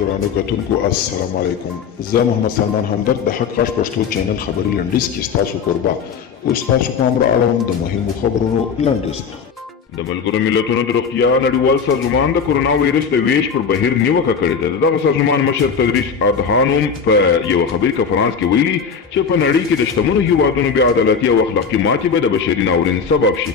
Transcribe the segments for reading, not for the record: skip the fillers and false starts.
درانو کتونکو السلام علیکم. زه محمد سلمان همدرد د حق غږ پښتو چینل خبري لنډیز کې ستاسو کوربه اوس تاسو پام را اړوم د مهمو خبرونو لنډیز ته. د ملګرو ملتونو د روغتیا نړیوال سازمان د کرونا وایرس د ویش پر بهیر نیوکه کړې ده. دغه سازمان مشر تدریس ادهانوم په یو خبري کنفرانس کې ویلي چې په نړۍ کې د شتمنو هیوادونو بې عدالتي او اخلاقي ماتې به د بشري ناورین سبب شي.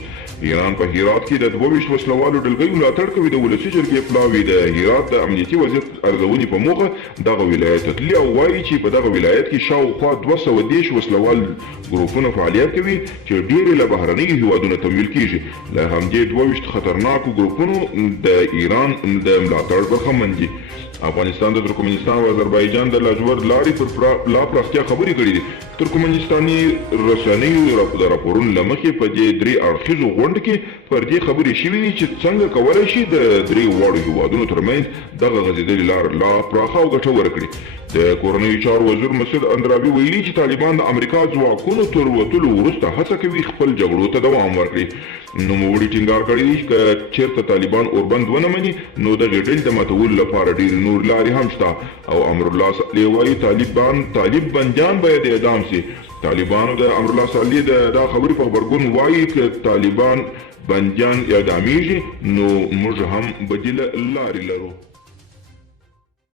ایران په هرات کې د 22 وسلوالو ډلګیو ملاتړ کوي. د ولسي جرګې پلاوي د هرات د امنیتي وضعیت ارزونې په موخه دغه ولایت ته تللي او وایي چې په دغه ولایت کې شاوخوا 210 وسلوال ګروپونه فعالیت کوي چې ډېرې له بهرنیو هیوادونو تمویل کیږي. له همدې 22 خطرناکو ګروپونو د ایران د ملاتړ برخمن دي. افغانستان د ترکمنستان او آذربایجان د لاجورد لارې پر لا پراختیا خبرې کړې دي. ترکمنستاني رسنیو د راپورونو له مخې په دې درې اړخیزو غونډه کې پر دې خبرې شوې دي چې څنګه کولی شي د درې واړو هیوادونو ترمنځ دغه غځېدلې لار لا پراخه او ګټوره کړي. د کورنیو چارو وزیر مسعود اندرابي ویلي چې طالبان د امریکا ځواکونو تر وتلو وروسته هڅه کوي خپل جګړو ته دوام ورکړي. نوموړي ټینګار کړی دی چې چېرته طالبان اوربند ونه مني نو دغې ډلې د ماتولو لپاره ډېرې نور لارې هم شته. او امرالله صالح وایي طالب بندیان باید اعدام سي. طالبانو د امرالله صالح دا خبرې په غبرګون وایي که طالبان بندیان اعدامیږي نو موږ هم بدیله لارې لرو.